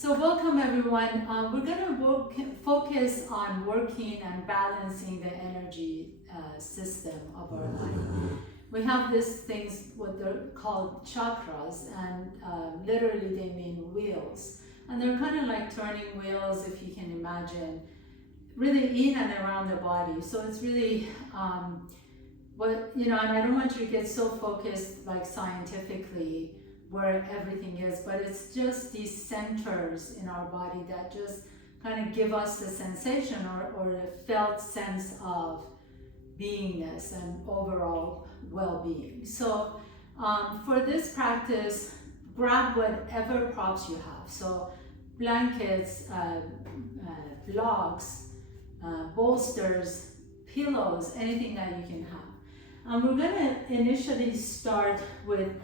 So welcome everyone. We're going to focus on working and balancing the energy system of our life. We have these things, what they're called chakras, and literally they mean wheels. And they're kind of like turning wheels, if you can imagine, really in and around the body. So it's really, and I don't want you to get so focused like scientifically where everything is, but it's just these centers in our body that just kind of give us the sensation or the felt sense of beingness and overall well-being. So for this practice, grab whatever props you have. So blankets, blocks, bolsters, pillows, anything that you can have. And we're going to initially start with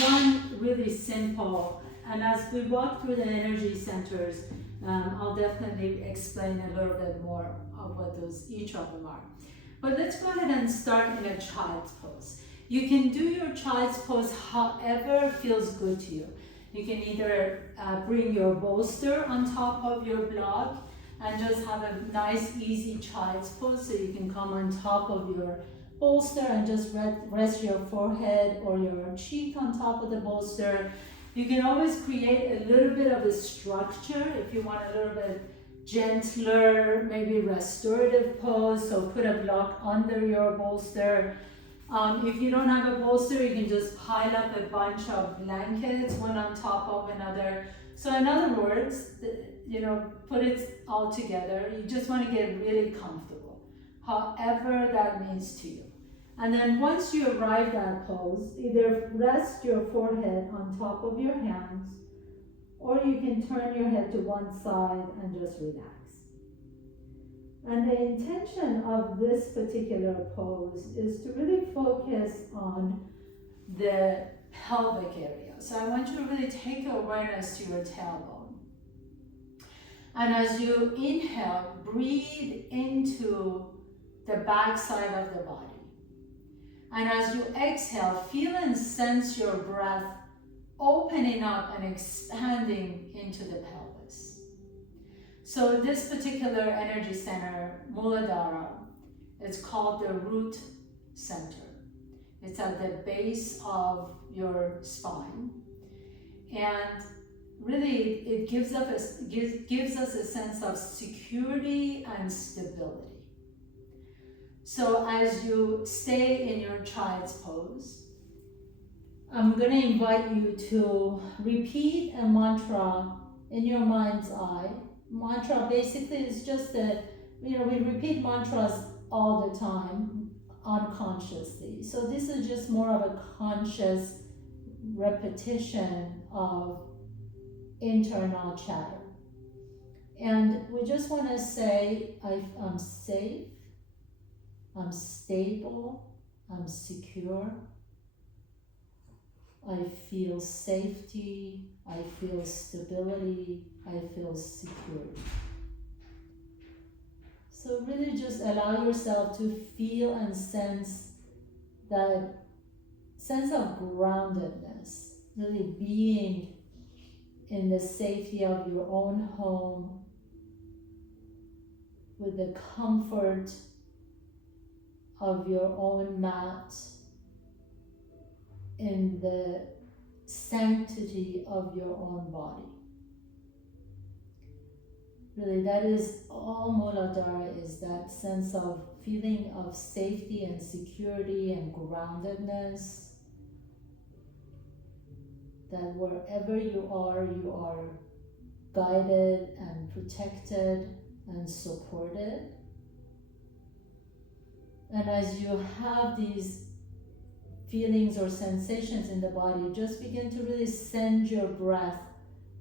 one really simple, and as we walk through the energy centers, I'll definitely explain a little bit more of what each of them are. But let's go ahead and start in a child's pose. You can do your child's pose however feels good to you. You can either bring your bolster on top of your block and just have a nice easy child's pose, so you can come on top of your bolster and just rest your forehead or your cheek on top of the bolster. You can always create a little bit of a structure if you want a little bit gentler, maybe restorative pose. So put a block under your bolster. If you don't have a bolster, you can just pile up a bunch of blankets, one on top of another. So in other words, put it all together. You just want to get really comfortable, however that means to you. And then once you arrive at pose, either rest your forehead on top of your hands, or you can turn your head to one side and just relax. And the intention of this particular pose is to really focus on the pelvic area. So I want you to really take your awareness to your tailbone. And as you inhale, breathe into the back side of the body. And as you exhale, feel and sense your breath opening up and expanding into the pelvis. So this particular energy center, Muladhara, it's called the root center. It's at the base of your spine. And really, it gives us a sense of security and stability. So as you stay in your child's pose, I'm going to invite you to repeat a mantra in your mind's eye. Mantra basically is just we repeat mantras all the time unconsciously. So this is just more of a conscious repetition of internal chatter. And we just want to say, I'm safe, I'm stable, I'm secure, I feel safety, I feel stability, I feel security. So really just allow yourself to feel and sense that sense of groundedness, really being in the safety of your own home, with the comfort of your own mat, in the sanctity of your own body. Really, that is all Muladhara is, that sense of feeling of safety and security and groundedness, that wherever you are guided and protected and supported. And as you have these feelings or sensations in the body, just begin to really send your breath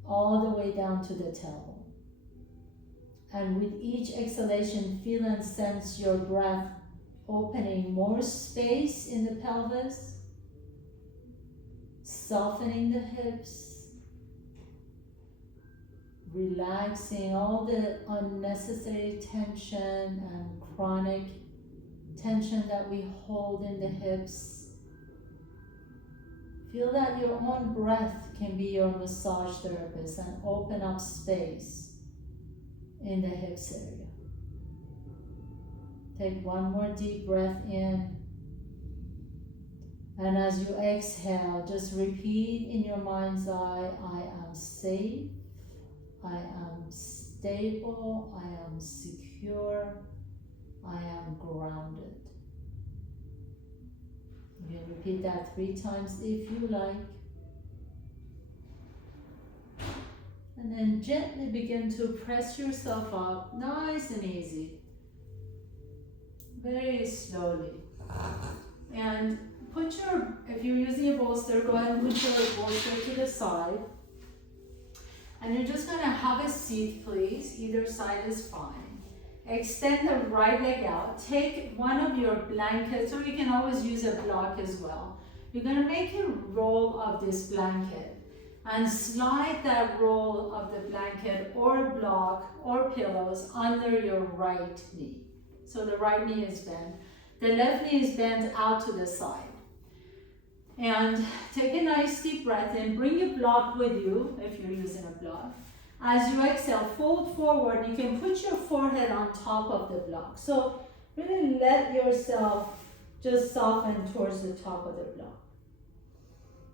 all the way down to the tailbone. And with each exhalation, feel and sense your breath opening more space in the pelvis, softening the hips, relaxing all the unnecessary tension and chronic tension that we hold in the hips. Feel that your own breath can be your massage therapist and open up space in the hips area. Take one more deep breath in. And as you exhale, just repeat in your mind's eye, I am safe, I am stable, I am secure, I am grounded. You can repeat that 3 times if you like. And then gently begin to press yourself up, nice and easy. Very slowly. And if you're using a bolster, go ahead and put your bolster to the side. And you're just gonna have a seat, please. Either side is fine. Extend the right leg out. Take one of your blankets, or you can always use a block as well. You're gonna make a roll of this blanket and slide that roll of the blanket or block or pillows under your right knee. So the right knee is bent. The left knee is bent out to the side. And take a nice deep breath in. Bring your block with you if you're using a block. As you exhale, fold forward. You can put your forehead on top of the block. So really let yourself just soften towards the top of the block.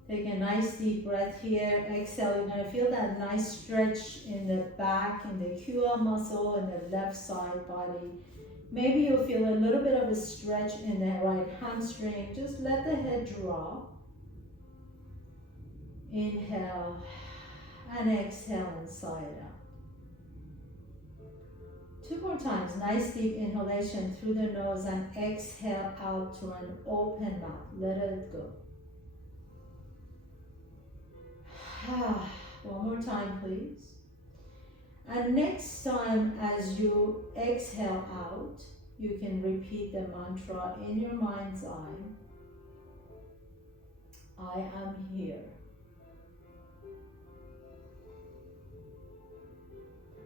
Take a nice deep breath here. Exhale, you're going to feel that nice stretch in the back, in the QL muscle, in the left side body. Maybe you'll feel a little bit of a stretch in the right hamstring. Just let the head drop. Inhale and exhale and sigh it out. 2 more times. Nice deep inhalation through the nose and exhale out to an open mouth. Let it go. One more time, please. And next time as you exhale out, you can repeat the mantra in your mind's eye. I am here.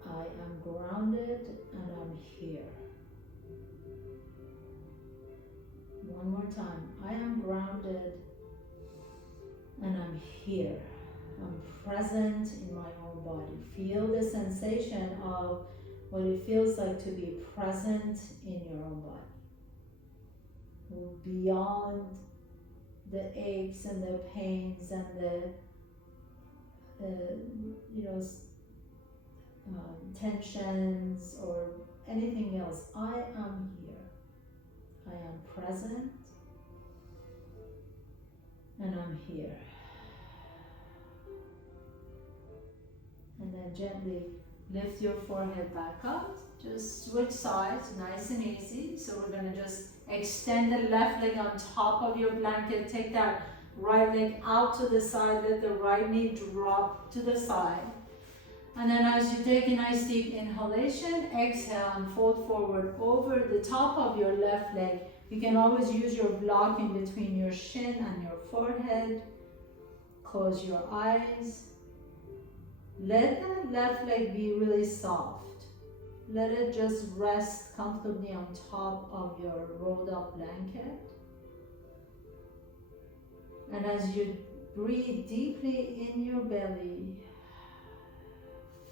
I am grounded and I'm here. One more time. I am grounded and I'm here. I'm present in my own body. Feel the sensation of what it feels like to be present in your own body. Beyond the aches and the pains and the tensions or anything else. I am here. I am present and I'm here. And then gently lift your forehead back up. Just switch sides, nice and easy. So we're going to just extend the left leg on top of your blanket. Take that right leg out to the side. Let the right knee drop to the side. And then as you take a nice deep inhalation, exhale and fold forward over the top of your left leg. You can always use your block in between your shin and your forehead. Close your eyes. Let that left leg be really soft. Let it just rest comfortably on top of your rolled up blanket. And as you breathe deeply in your belly,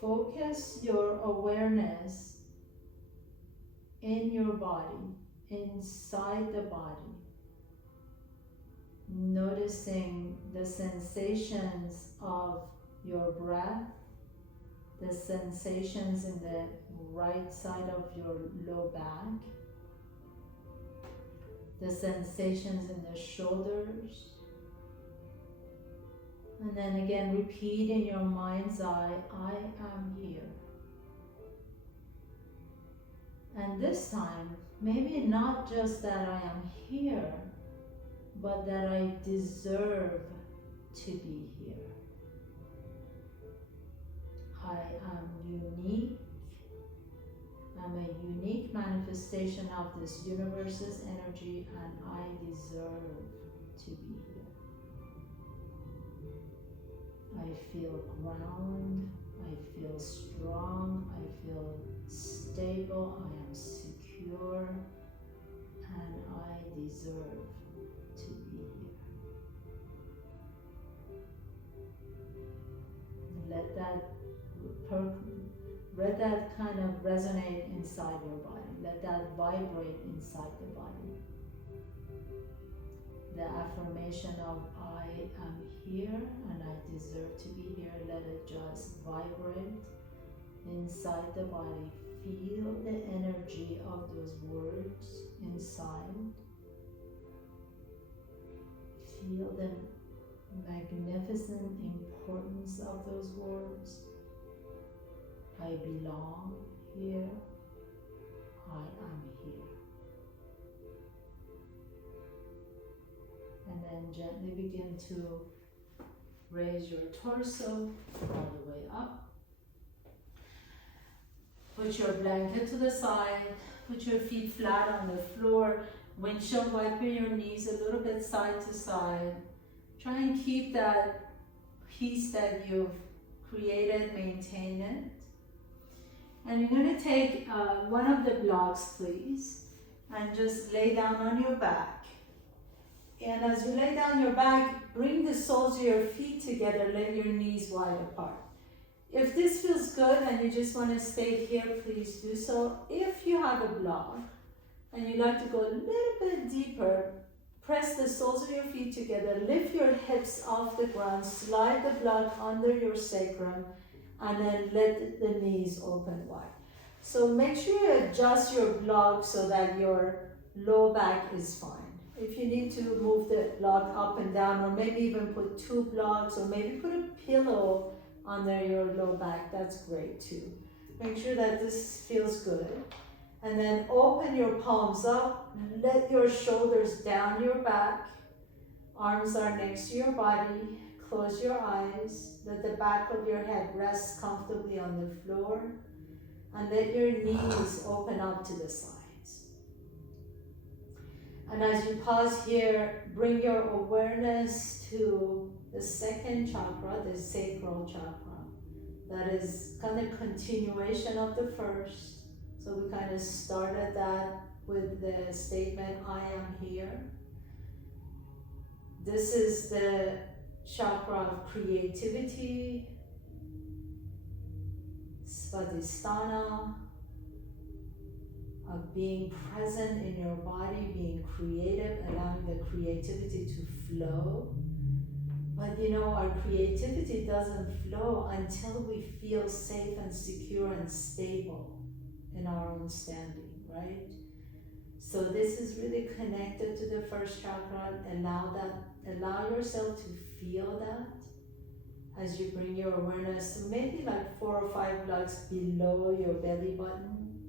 focus your awareness in your body, inside the body. Noticing the sensations of your breath, the sensations in the right side of your low back, the sensations in the shoulders. And then again, repeat in your mind's eye, I am here. And this time, maybe not just that I am here, but that I deserve to be here. I am unique. I'm a unique manifestation of this universe's energy, and I deserve to be here. I feel grounded, I feel strong, I feel stable, I am secure, and I deserve to be here. let that kind of resonate inside your body. Let that vibrate inside the body. The affirmation of I am here and I deserve to be here, let it just vibrate inside the body. Feel the energy of those words inside. Feel the magnificent importance of those words. I belong here. I am here. And then gently begin to raise your torso all the way up. Put your blanket to the side. Put your feet flat on the floor. Windshield wiper your knees a little bit side to side. Try and keep that peace that you've created, maintain it. And you're going to take one of the blocks, please, and just lay down on your back. And as you lay down your back, bring the soles of your feet together, let your knees wide apart. If this feels good and you just want to stay here, please do so. If you have a block and you'd like to go a little bit deeper, press the soles of your feet together, lift your hips off the ground, slide the block under your sacrum, and then let the knees open wide. So make sure you adjust your block so that your low back is fine. If you need to move the block up and down, or maybe even put two blocks, or maybe put a pillow under your low back, that's great too. Make sure that this feels good. And then open your palms up, let your shoulders down your back, arms are next to your body, close your eyes, let the back of your head rest comfortably on the floor, and let your knees open up to the sides. And as you pause here, bring your awareness to the second chakra, the sacral chakra. That is kind of continuation of the first. So we kind of started that with the statement, I am here. This is the chakra of creativity, Svadhisthana, of being present in your body, being creative, allowing the creativity to flow. But you know, our creativity doesn't flow until we feel safe and secure and stable in our own standing, right? So this is really connected to the first chakra. Allow yourself to feel that as you bring your awareness to maybe like 4 or 5 blocks below your belly button,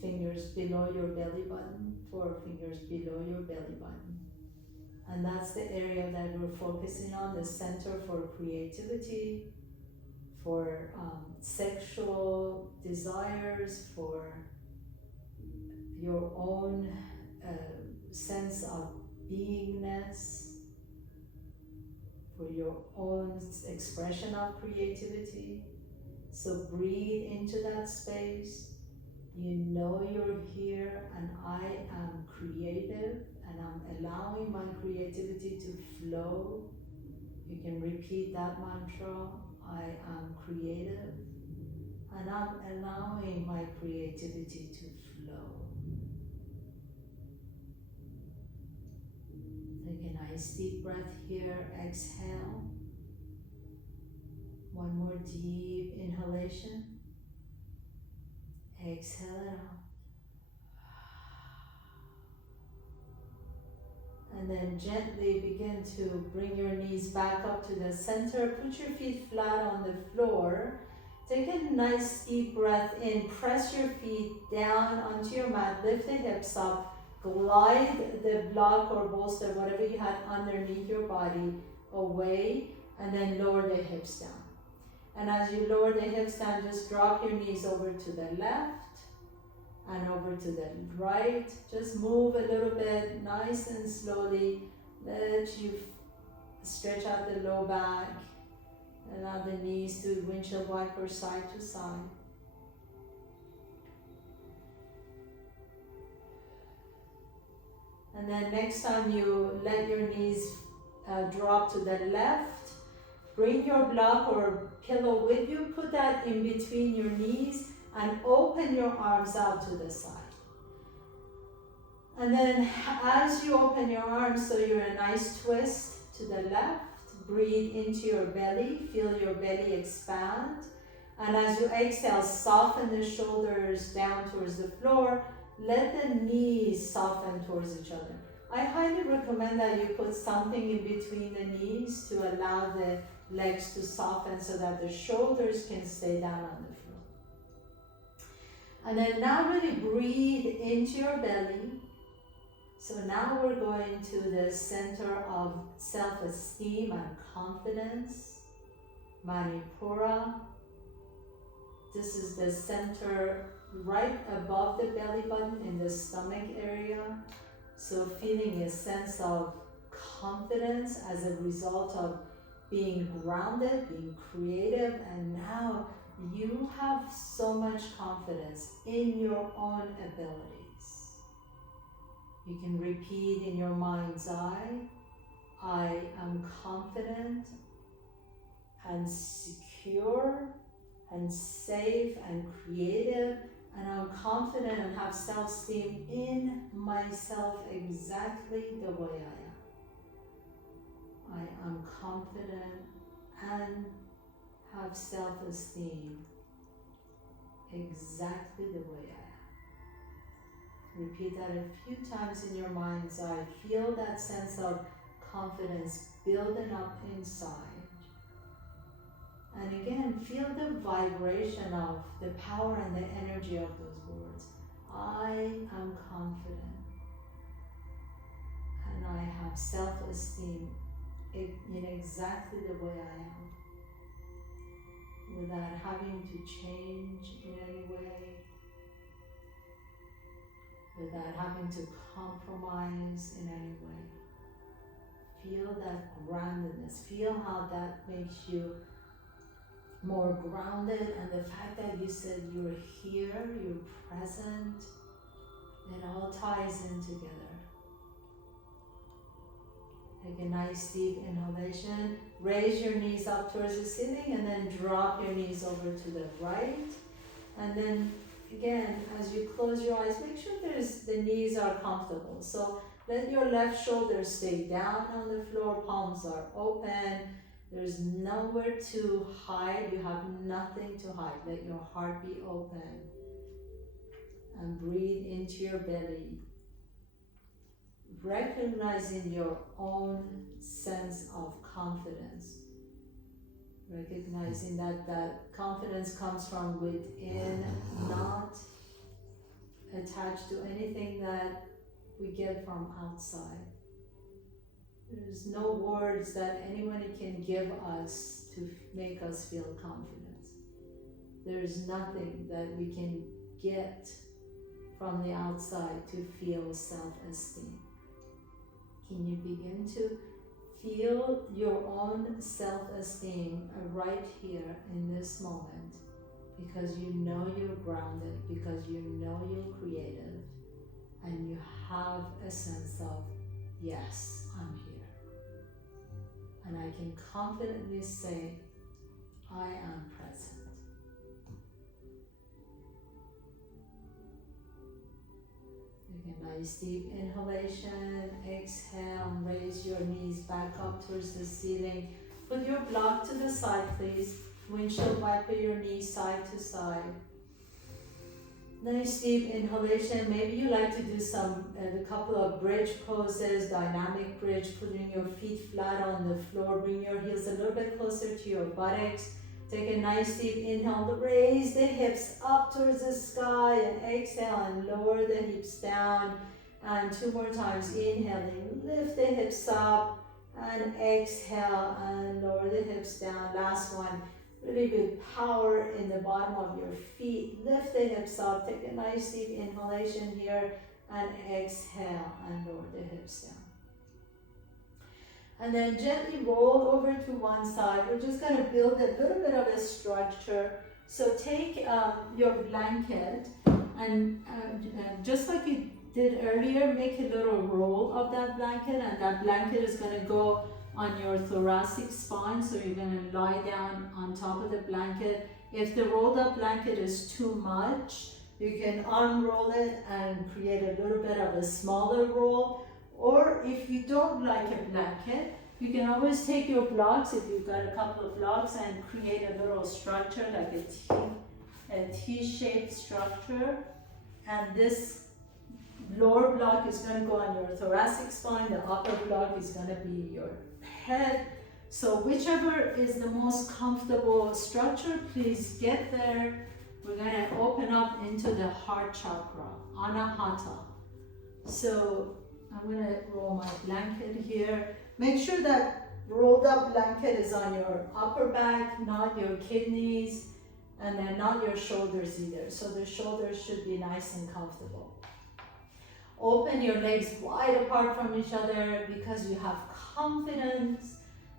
fingers below your belly button, 4 fingers below your belly button. And that's the area that we're focusing on, the center for creativity, for sexual desires, for your own sense of beingness, for your own expression of creativity. So breathe into that space. You know you're here, and I am creative, and I'm allowing my creativity to flow. You can repeat that mantra, I am creative, and I'm allowing my creativity to flow. Take a nice deep breath here, exhale. One more deep inhalation. Exhale it out. And then gently begin to bring your knees back up to the center. Put your feet flat on the floor. Take a nice deep breath in. Press your feet down onto your mat. Lift the hips up. Glide the block or bolster, whatever you had underneath your body, away, and then lower the hips down. And as you lower the hips down, just drop your knees over to the left and over to the right. Just move a little bit, nice and slowly. Let you stretch out the low back. Allow the knees to windshield wiper side to side. And then next time you let your knees drop to the left, bring your block or pillow with you. Put that in between your knees and open your arms out to the side. And then as you open your arms, so you're a nice twist to the left, breathe into your belly, feel your belly expand. And as you exhale, soften the shoulders down towards the floor. Let the knees soften towards each other. I highly recommend that you put something in between the knees to allow the legs to soften so that the shoulders can stay down on the floor. And then now really breathe into your belly. So now we're going to the center of self-esteem and confidence, Manipura. This is the center right above the belly button in the stomach area. So feeling a sense of confidence as a result of being grounded, being creative, and now you have so much confidence in your own abilities. You can repeat in your mind's eye, I am confident and secure and safe and creative, and I'm confident and have self-esteem in myself exactly the way I am. I am confident and have self-esteem exactly the way I am. Repeat that a few times in your mind's eye. Feel that sense of confidence building up inside. And again, feel the vibration of the power and the energy of those words. I am confident and I have self-esteem in exactly the way I am, without having to change in any way, without having to compromise in any way. Feel that groundedness. Feel how that makes you more grounded, and the fact that you said you're here, you're present, it all ties in together. Take a nice deep inhalation. Raise your knees up towards the ceiling and then drop your knees over to the right. And then again, as you close your eyes, make sure the knees are comfortable. So let your left shoulder stay down on the floor, palms are open. There's nowhere to hide. You have nothing to hide. Let your heart be open. And breathe into your belly. Recognizing your own sense of confidence. Recognizing that confidence comes from within, not attached to anything that we get from outside. There's no words that anybody can give us to make us feel confident. There's nothing that we can get from the outside to feel self-esteem. Can you begin to feel your own self-esteem right here in this moment, because you know you're grounded, because you know you're creative, and you have a sense of, yes, I'm here. And I can confidently say, I am present. Take a nice deep inhalation, exhale, and raise your knees back up towards the ceiling. Put your block to the side, please. Windshield wiper your knees side to side. Nice deep inhalation. Maybe you like to do a couple of bridge poses, dynamic bridge, putting your feet flat on the floor. Bring your heels a little bit closer to your buttocks. Take a nice deep inhale, raise the hips up towards the sky, and exhale and lower the hips down. And 2 more times, inhaling, lift the hips up, and exhale and lower the hips down. Last one. Really good power in the bottom of your feet. Lift the hips up. Take a nice deep inhalation here and exhale and lower the hips down. And then gently roll over to one side. We're just going to build a little bit of a structure. So take your blanket and just like you did earlier, make a little roll of that blanket, and that blanket is going to go on your thoracic spine. So you're going to lie down on top of the blanket If the rolled up blanket is too much, you can unroll it and create a little bit of a smaller roll. Or if you don't like a blanket, you can always take your blocks, if you've got a couple of blocks, and create a little structure like a T-shaped structure. And this lower block is going to go on your thoracic spine, the upper block is going to be your head. So whichever is the most comfortable structure, please get there. We're going to open up into the heart chakra, Anahata. So I'm going to roll my blanket here. Make sure that rolled up blanket is on your upper back, not your kidneys, and then not your shoulders either. So the shoulders should be nice and comfortable. Open your legs wide apart from each other because you have confidence.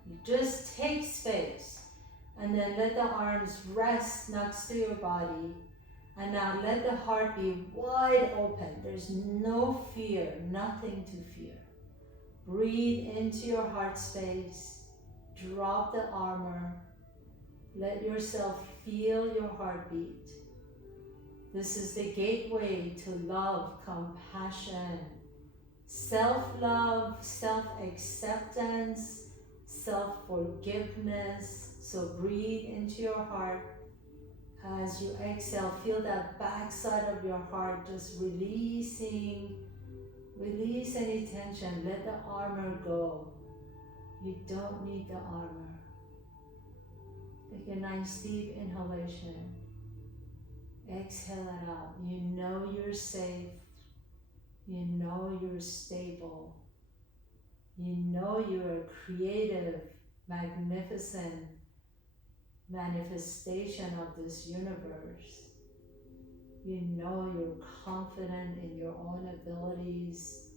You just take space. And then let the arms rest next to your body. And now let the heart be wide open. There's no fear, nothing to fear. Breathe into your heart space. Drop the armor. Let yourself feel your heartbeat. This is the gateway to love, compassion, self-love, self-acceptance, self-forgiveness. So breathe into your heart. As you exhale, feel that backside of your heart just releasing. Release any tension. Let the armor go. You don't need the armor. Take a nice deep inhalation. Exhale it out. You know you're safe. You know you're stable. You know you're a creative, magnificent manifestation of this universe. You know you're confident in your own abilities.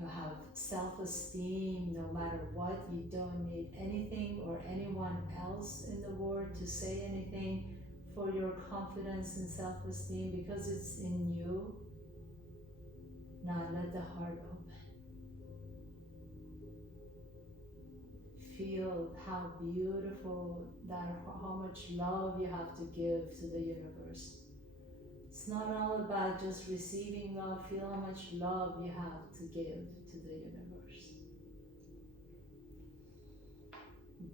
You have self-esteem no matter what. You don't need anything or anyone else in the world to say anything for your confidence and self-esteem because it's in you. Now let the heart open. Feel how beautiful that, how much love you have to give to the universe. It's not all about just receiving love. Feel how much love you have to give to the universe.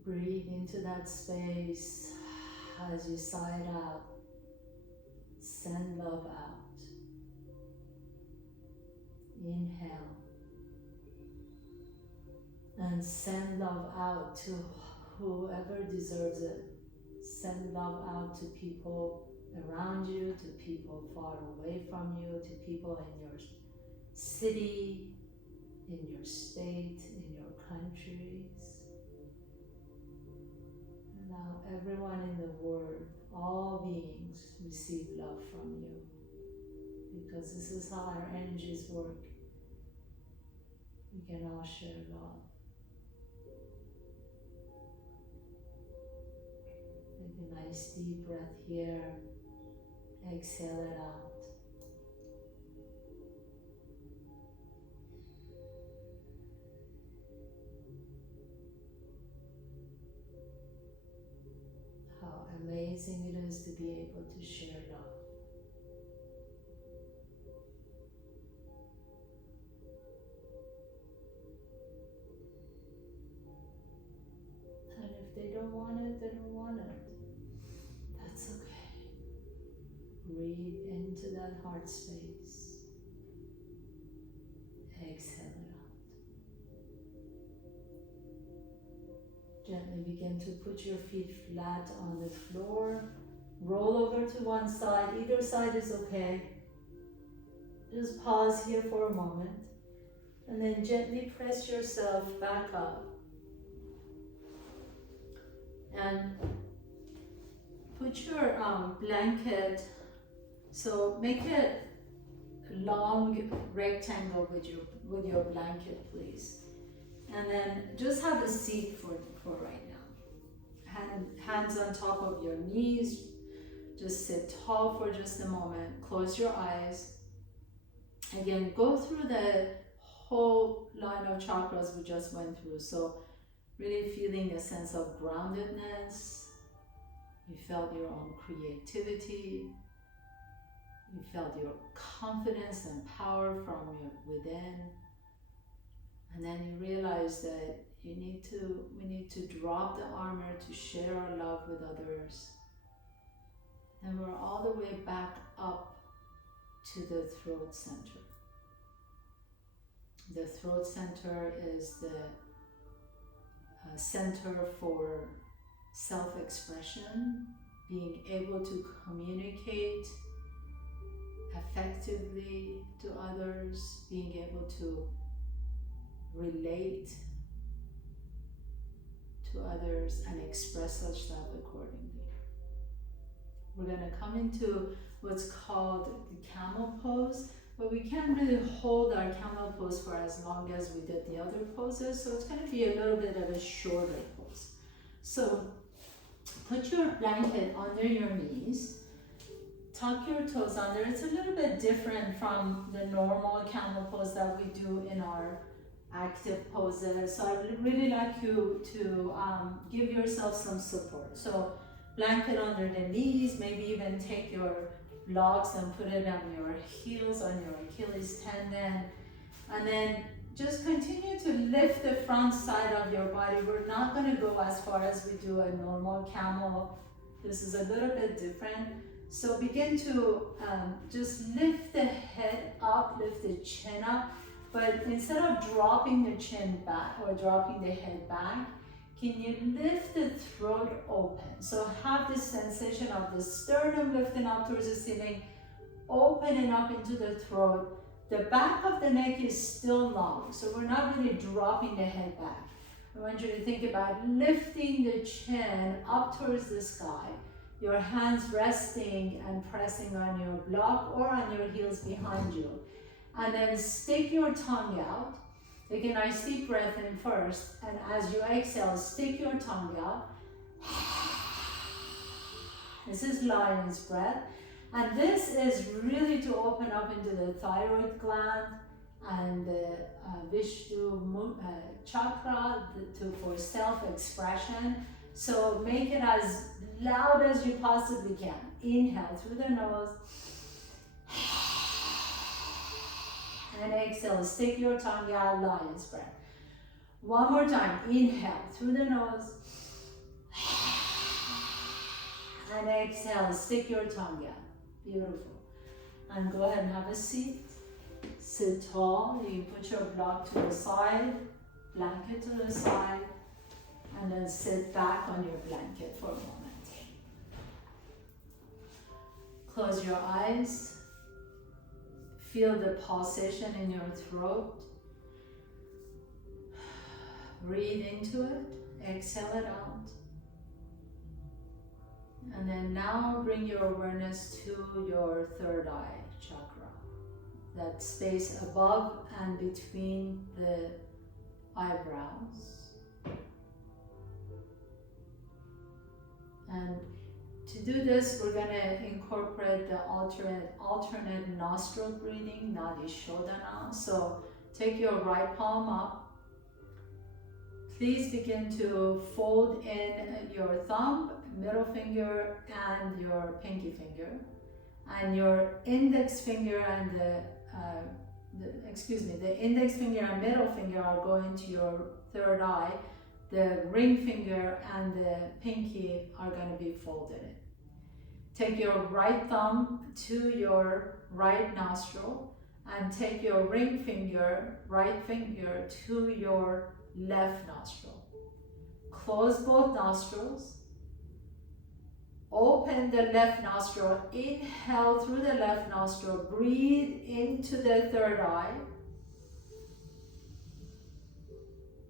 Breathe into that space as you sigh it out. Send love out. Inhale. And send love out to whoever deserves it. Send love out to people around you, to people far away from you, to people in your city, in your state, in your countries. And now everyone in the world, all beings, receive love from you. Because this is how our energies work. We can all share love. Take a nice deep breath here. Exhale it out. How amazing it is to be able to share love. And if they don't want it, they don't want it. That's okay. Breathe into that heart space. Exhale it out. Gently begin to put your feet flat on the floor. Roll over to one side. Either side is okay. Just pause here for a moment. And then gently press yourself back up. And put your blanket, so make a long rectangle with your blanket, please. And then just have a seat for right now. Hands on top of your knees. Just sit tall for just a moment. Close your eyes. Again, go through the whole line of chakras we just went through. So really feeling a sense of groundedness, You felt your own creativity. You felt your confidence and power from within. And then you realize that we need to drop the armor to share our love with others. And we're all the way back up to the throat center. The throat center is the center for self-expression, being able to communicate effectively to others, being able to relate to others and express ourselves accordingly. We're going to come into what's called the camel pose, but we can't really hold our camel pose for as long as we did the other poses, so it's going to be a little bit of a shorter pose. So put your blanket under your knees, tuck your toes under. It's a little bit different from the normal camel pose that we do in our active poses. So I would really like you to give yourself some support. So blanket under the knees, maybe even take your blocks and put it on your heels, on your Achilles tendon. And then just continue to lift the front side of your body. We're not going to go as far as we do a normal camel. This is a little bit different. So begin to just lift the head up, lift the chin up. But instead of dropping the chin back or dropping the head back, can you lift the throat open? So have this sensation of the sternum lifting up towards the ceiling, opening up into the throat. The back of the neck is still long, so we're not really dropping the head back. I want you to think about lifting the chin up towards the sky, your hands resting and pressing on your block or on your heels behind you. And then stick your tongue out. Take a nice deep breath in first, and as you exhale, stick your tongue out. This is lion's breath. And this is really to open up into the thyroid gland and the Vishnu chakra for self-expression. So make it as loud as you possibly can. Inhale through the nose. And exhale, stick your tongue out, lion's breath. One more time, inhale through the nose. And exhale, stick your tongue out. Beautiful. And go ahead and have a seat. Sit tall. You put your block to the side, blanket to the side, and then sit back on your blanket for a moment. Close your eyes. Feel the pulsation in your throat. Breathe into it. Exhale it out. And then now bring your awareness to your third eye chakra. That space above and between the eyebrows. And to do this, we're going to incorporate the alternate nostril breathing, Nadi Shodhana. So take your right palm up. Please begin to fold in your thumb, middle finger, and your pinky finger. And your index finger and the index finger and middle finger are going to your third eye. The ring finger and the pinky are going to be folded in. Take your right thumb to your right nostril and take your ring finger, right finger, to your left nostril. Close both nostrils. Open the left nostril. Inhale through the left nostril. Breathe into the third eye.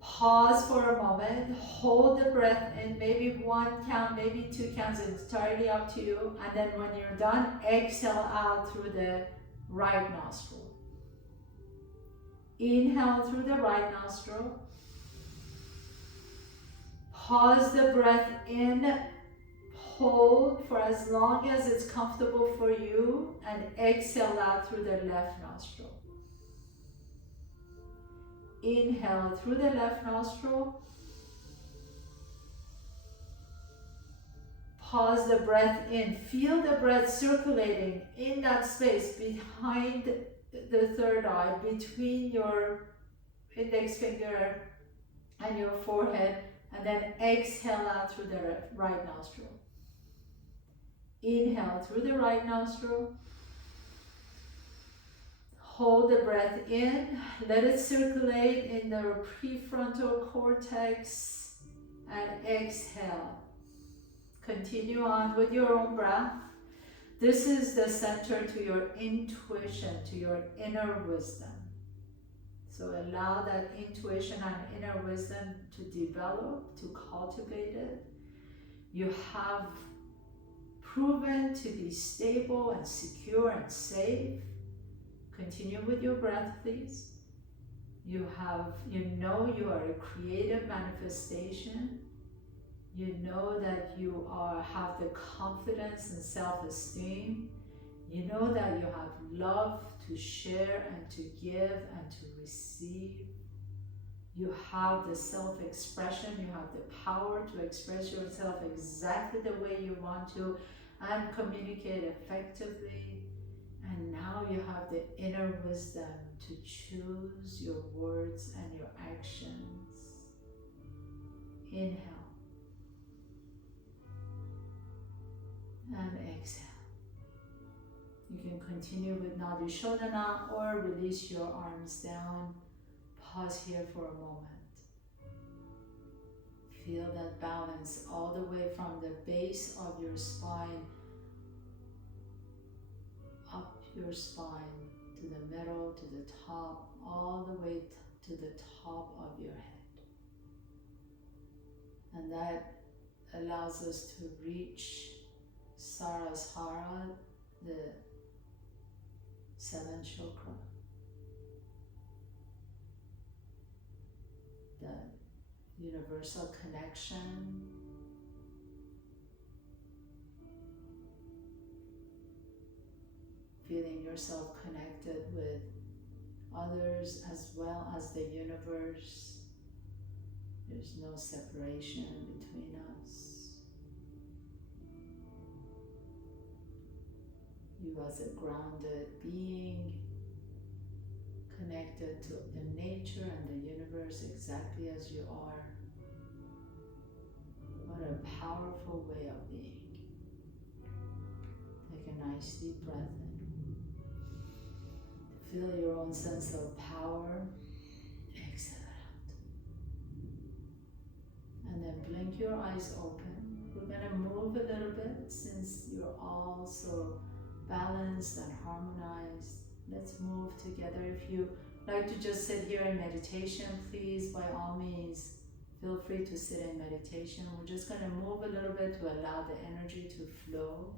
Pause for a moment. Hold the breath in. Maybe one count, maybe two counts. It's entirely up to you. And then when you're done, exhale out through the right nostril. Inhale through the right nostril. Pause the breath in. Hold for as long as it's comfortable for you, and exhale out through the left nostril. Inhale through the left nostril. Pause the breath in. Feel the breath circulating in that space behind the third eye, between your index finger and your forehead, and then exhale out through the right nostril. Inhale through the right nostril. Hold the breath in. Let it circulate in the prefrontal cortex, and exhale. Continue on with your own breath. This is the center to your intuition, to your inner wisdom. So allow that intuition and inner wisdom to develop, to cultivate it. You have proven to be stable and secure and safe. Continue with your breath, please. You know you are a creative manifestation. You know that you have the confidence and self-esteem. You know that you have love to share and to give and to receive. You have the self-expression. You have the power to express yourself exactly the way you want to and communicate effectively. And now you have the inner wisdom to choose your words and your actions. Inhale. And exhale. You can continue with Nadi Shodhana or release your arms down. Pause here for a moment. Feel that balance all the way from the base of your spine, up your spine, to the middle, to the top, all the way to the top of your head. And that allows us to reach Saraswara, the seventh chakra, the universal connection, feeling yourself connected with others as well as the universe. There's no separation between us. You as a grounded being, connected to the nature and the universe exactly as you are. What a powerful way of being. Take a nice deep breath in. Feel your own sense of power. Exhale out. And then blink your eyes open. We're going to move a little bit since you're all so balanced and harmonized. Let's move together. If you like to just sit here in meditation, please, by all means, feel free to sit in meditation. We're just going to move a little bit to allow the energy to flow.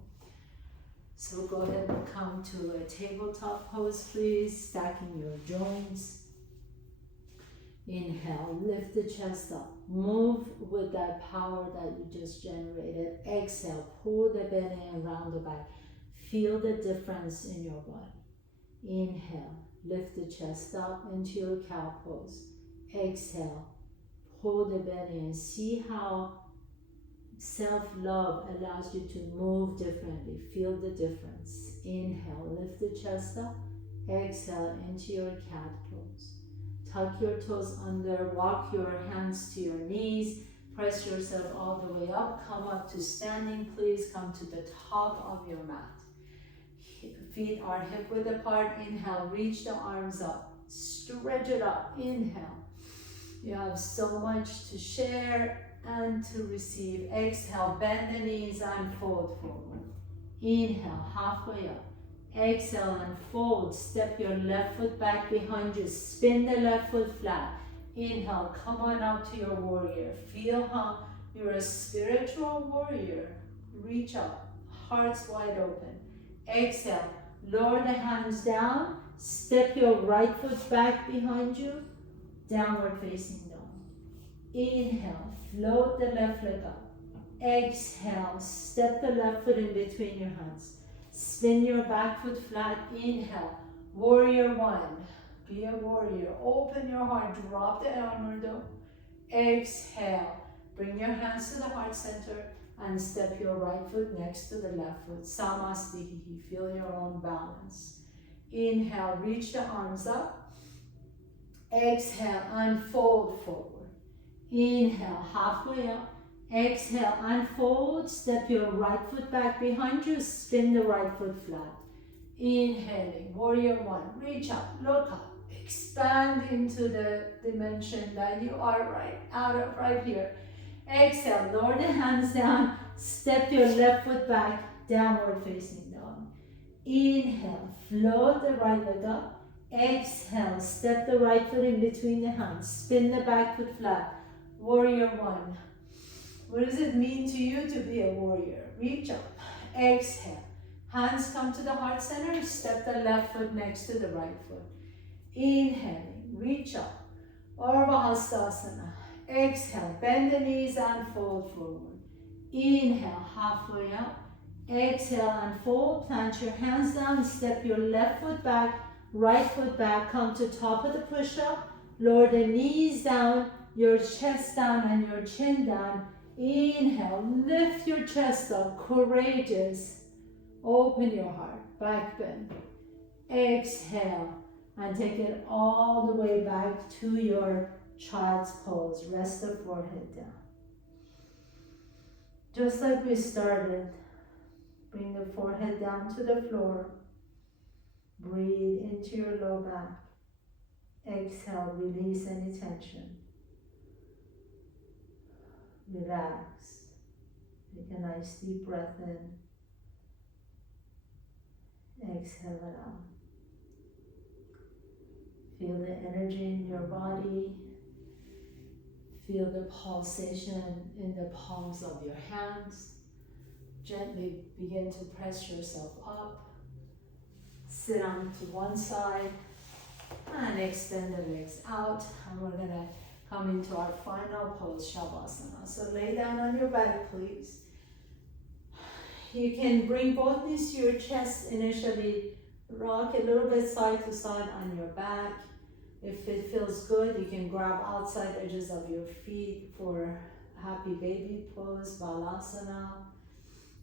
So go ahead and come to a tabletop pose, please, stacking your joints. Inhale, lift the chest up. Move with that power that you just generated. Exhale, pull the belly around the back. Feel the difference in your body. Inhale, lift the chest up into your cow pose. Exhale, pull the belly and see how self-love allows you to move differently. Feel the difference. Inhale, lift the chest up. Exhale into your cat pose. Tuck your toes under, walk your hands to your knees. Press yourself all the way up. Come up to standing, please. Come to the top of your mat. Feet are hip width apart. Inhale, reach the arms up. Stretch it up. Inhale. You have so much to share and to receive. Exhale, bend the knees and fold forward. Inhale, halfway up. Exhale and fold. Step your left foot back behind you. Spin the left foot flat. Inhale, come on up to your warrior. Feel how you're a spiritual warrior. Reach up, hearts wide open. Exhale, lower the hands down. Step your right foot back behind you. Downward facing dog. Inhale, float the left leg up. Exhale, step the left foot in between your hands. Spin your back foot flat. Inhale, warrior one. Be a warrior. Open your heart. Drop the elbow. Exhale. Bring your hands to the heart center. and step your right foot next to the left foot. Samastihi, feel your own balance. Inhale, reach the arms up. Exhale, unfold forward. Inhale, halfway up. Exhale, unfold. Step your right foot back behind you. Spin the right foot flat. Inhaling, warrior one. Reach up, look up. Expand into the dimension that you are right out of right here. Exhale, lower the hands down. Step your left foot back, downward facing dog. Inhale, float the right leg up. Exhale, step the right foot in between the hands. Spin the back foot flat. Warrior one. What does it mean to you to be a warrior? Reach up. Exhale. Hands come to the heart center. Step the left foot next to the right foot. Inhaling, reach up. Urdhva Hastasana. Exhale, bend the knees and fold forward. Inhale, halfway up. Exhale and fold. Plant your hands down. Step your left foot back, right foot back. Come to top of the push-up. Lower the knees down, your chest down and your chin down. Inhale, lift your chest up, courageous. Open your heart, back bend. Exhale, and take it all the way back to your child's pose. Rest the forehead down. Just like we started, bring the forehead down to the floor. Breathe into your low back. Exhale, release any tension. Relax. Take a nice deep breath in. Exhale it out. Feel the energy in your body. Feel the pulsation in the palms of your hands. Gently begin to press yourself up. Sit on to one side and extend the legs out. And we're going to come into our final pose, Shavasana. So lay down on your back, please. You can bring both knees to your chest initially. Rock a little bit side to side on your back. If it feels good, you can grab outside edges of your feet for happy baby pose, Balasana.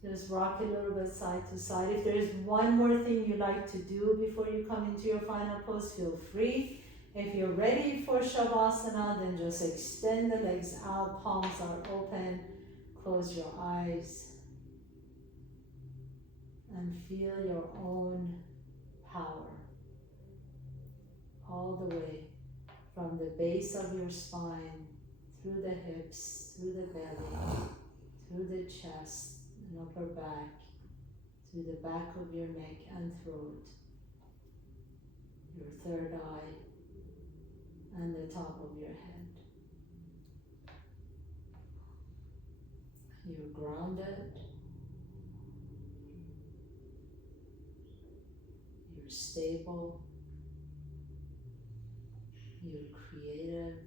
Just rock a little bit side to side. If there's one more thing you like to do before you come into your final pose, feel free. If you're ready for Shavasana, then just extend the legs out, palms are open, close your eyes, and feel your own power all the way from the base of your spine, through the hips, through the belly, through the chest and upper back, through the back of your neck and throat, your third eye, and the top of your head. You're grounded. You're stable. You're creative.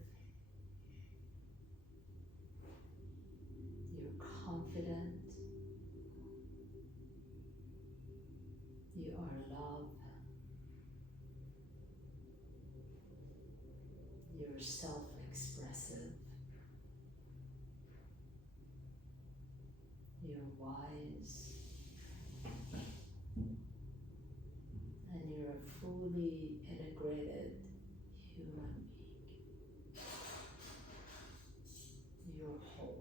You're confident. You are love. You're self-expressive. You're wise. And you're a fully integrated human being. You're whole.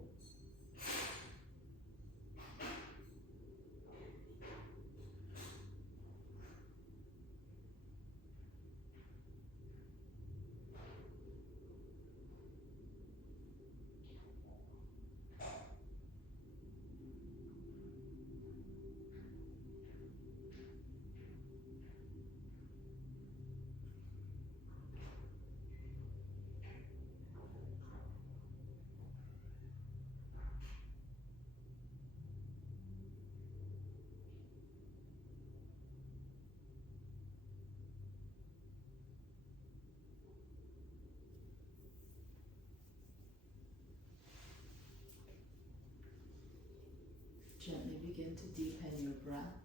Gently begin to deepen your breath.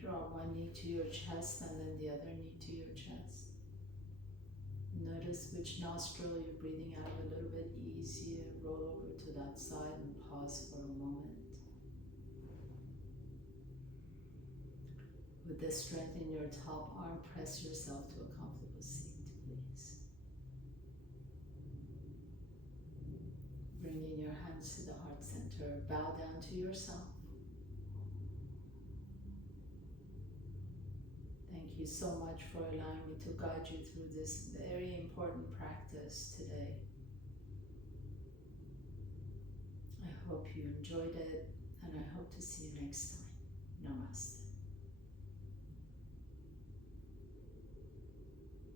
Draw one knee to your chest and then the other knee to your chest. Notice which nostril you're breathing out a little bit easier. Roll over to that side and pause for a moment. With the strength in your top arm, press yourself to a comfortable seat, please. Bringing your hands to the heart center, bow down to yourself. Thank you so much for allowing me to guide you through this very important practice today. I hope you enjoyed it, and I hope to see you next time. Namaste.